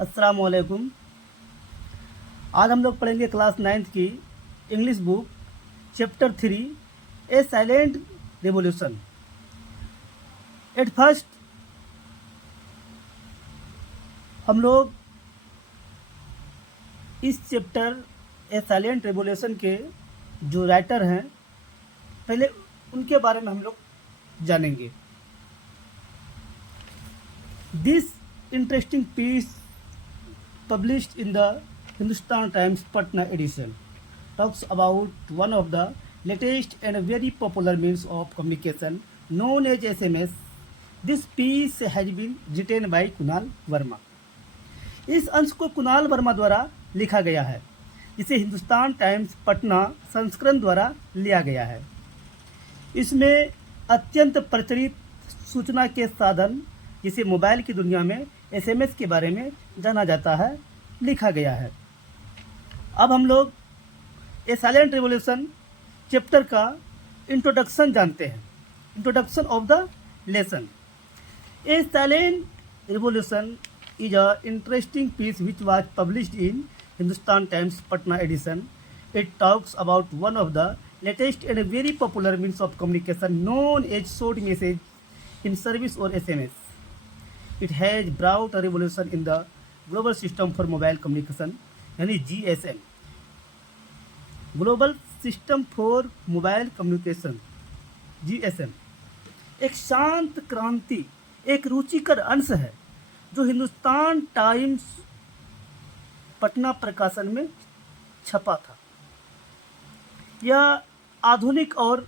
अस्सलाम वालेकुम। आज हम लोग पढ़ेंगे क्लास 9th की English book chapter 3 A silent revolution. At first हम लोग इस चैप्टर ए साइलेंट रिवॉल्यूशन के जो राइटर हैं पहले उनके बारे में हम लोग जानेंगे। This interesting piece published in the Hindustan Times Patna edition talks about one of the latest and very popular means of communication known as SMS. This piece has been written by Kunal Verma. इस अंश को कुणाल वर्मा द्वारा लिखा गया है, जिसे Hindustan Times Patna संस्करण द्वारा लिया गया है। इसमें अत्यंत प्रचलित सूचना के साधन जिसे मोबाइल की दुनिया में एसएमएस के बारे में जाना जाता है लिखा गया है। अब हम लोग ए साइलेंट रिवॉल्यूशन चैप्टर का इंट्रोडक्शन जानते हैं। Introduction of the lesson. A silent revolution is a interesting piece which was published in Hindustan Times Patna edition. It talks about one of the latest and very popular means of communication known as short message in service और SMS. It has brought a revolution in the global system for mobile communication, यानी GSM, global system for mobile communication GSM, एक शांत क्रांति, एक रुचिकर अंश है जो हिंदुस्तान टाइम्स पटना प्रकाशन में छपा था। यह आधुनिक और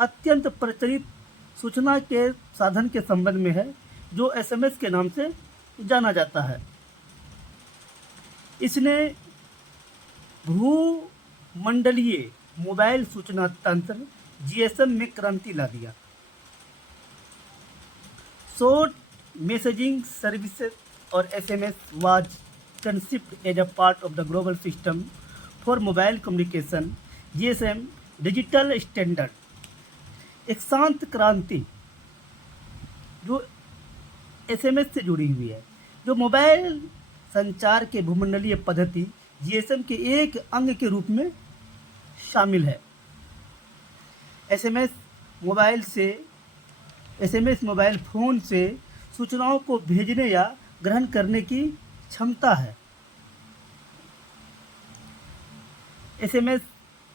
अत्यंत प्रचलित सूचना के साधन के संबंध में है जो एसएमएस के नाम से जाना जाता है। इसने भूमंडलीय मोबाइल सूचना तंत्र जीएसएम में क्रांति ला दिया। शॉर्ट मैसेजिंग सर्विसेज और SMS was conceived as a part of the global system for mobile communication GSM digital standard, एक शांत क्रांति जो एसएमएस से जुड़ी हुई है, जो मोबाइल संचार के भूमंडलीय पद्धति जीएसएम के एक अंग के रूप में शामिल है। एसएमएस मोबाइल फोन से सूचनाओं को भेजने या ग्रहण करने की क्षमता है। SMS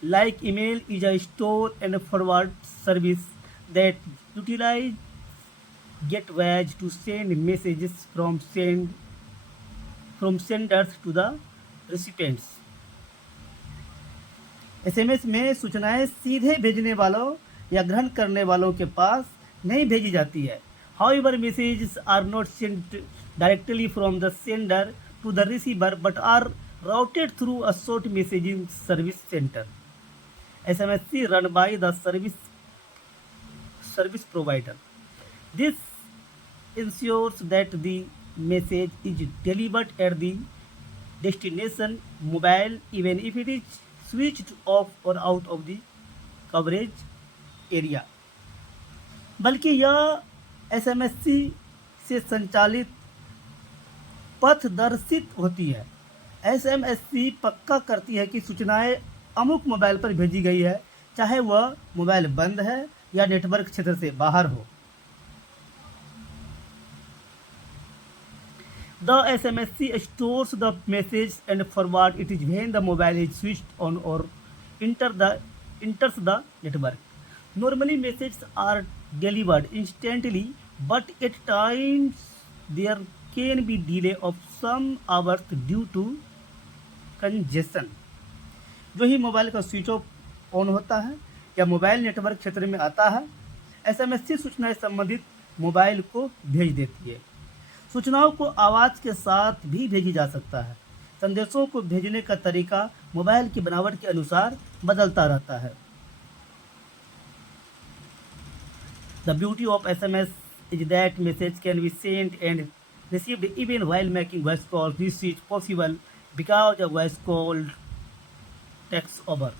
like email is a store and forward service that utilize gateways to send messages from senders to the recipients. SMS में सूचनाएं सीधे भेजने वालों या ग्रहण करने वालों के पास नहीं भेजी जाती है। However, messages are not sent directly from the sender to the receiver but are routed through a short messaging service center, SMSC, run by the service provider. This ensures that the message is delivered at the destination mobile even if it is switched off or out of the coverage area. बल्कि यह एसएमएससी से संचालित पथदर्शित होती है। एसएमएससी पक्का करती है कि सूचनाएं अमुक मोबाइल पर भेजी गई है, चाहे वह मोबाइल बंद है या नेटवर्क क्षेत्र से बाहर हो। The SMSC stores the message and forward it is when the mobile is switched on और enters the network. Normally messages are delivered instantly, but at times there can be delay of some hours due to congestion. जो ही mobile का switch off on होता है या mobile network क्षेत्र में आता है, एसएमएससी सूचनाएं संबंधित मोबाइल को भेज देती है। सूचनाओं को आवाज़ के साथ भी भेजी जा सकता है। संदेशों को भेजने का तरीका मोबाइल की बनावट के अनुसार बदलता रहता है। The beauty of SMS is that message can be sent and received even while making voice calls. This is possible because a voice call takes over.